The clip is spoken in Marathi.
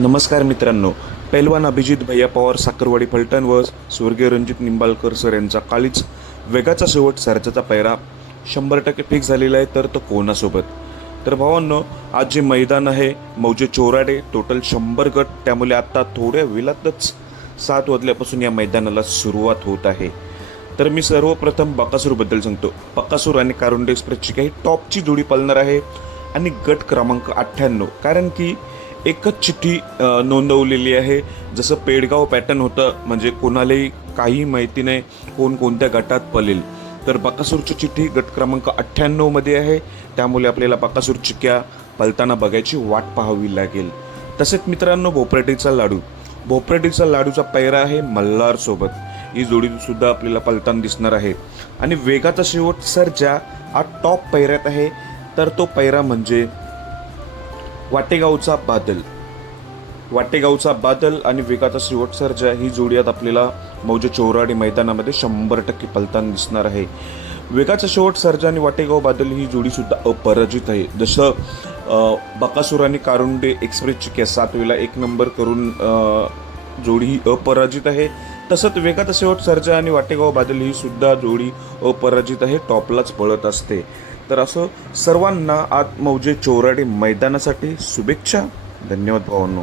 नमस्कार मित्रांनो. पैलवान अभिजित भैया पवार साखरवाडी फलटण व स्वर्गीय रणजित निंबाळकर सर यांचा काळीच वेगाचा शेवट सरच्याचा पैरा. शंभर टक्के फिक्स झालेला आहे तर तो कोणासोबत? तर भावांनो आज जे मैदान आहे मौजे चोराडे टोटल शंभर गट त्यामुळे आत्ता थोड्या वेळातच सात वाजल्यापासून या मैदानाला सुरुवात होत आहे. तर मी सर्वप्रथम बकासूरबद्दल सांगतो. बकासूर आणि कारुंडे एक्सप्रेसची काही टॉपची जोडी पालणार आहे आणि गट क्रमांक अठ्ठ्याण्णव. कारण की एकच चिठ्ठी नोंदवलेली आहे. जसं पेडगाव पॅटर्न होतं म्हणजे कोणालाही काही माहिती नाही कोण कोणत्या गटात पळेल. तर बकासूरची चिठ्ठी गट क्रमांक अठ्ठ्याण्णवमध्ये आहे. त्यामुळे आपल्याला बकासूर चिक्या पलताना बघायची वाट पाहावी लागेल. तसेच मित्रांनो भोपराटीचा लाडू. भोपराटीचा लाडूचा पैरा आहे मल्हारसोबत ही जोडीसुद्धा आपल्याला पलताना दिसणार आहे. आणि वेगाचा शेवट सर ज्या हा टॉप पैऱ्यात आहे. तर तो पैरा म्हणजे वाटेगावचा बादल. वाटेगावचा बादल आणि वेगाचा शेवट सर्जा ही जोडी आता आपल्याला मौजे चौराडी मैदानामध्ये शंभर टक्के पलताना दिसणार आहे. वेगाचा शेवट सर्जा आणि वाटेगाव बादल ही जोडीसुद्धा अपराजित आहे. जसं अ, बकासूर आणि कारुंडे एक्सप्रेसची केस सात वेळेला एक नंबर करून जोडी ही अपराजित आहे. तसंच वेगात शेवट सरजा आणि वाटेगाव बादल ही सुद्धा जोडी अपराजित आहे टॉपलाच पळत असते. तर असं सर्वांना आज मौजे चोराडे मैदानासाठी शुभेच्छा. धन्यवाद भावांनो.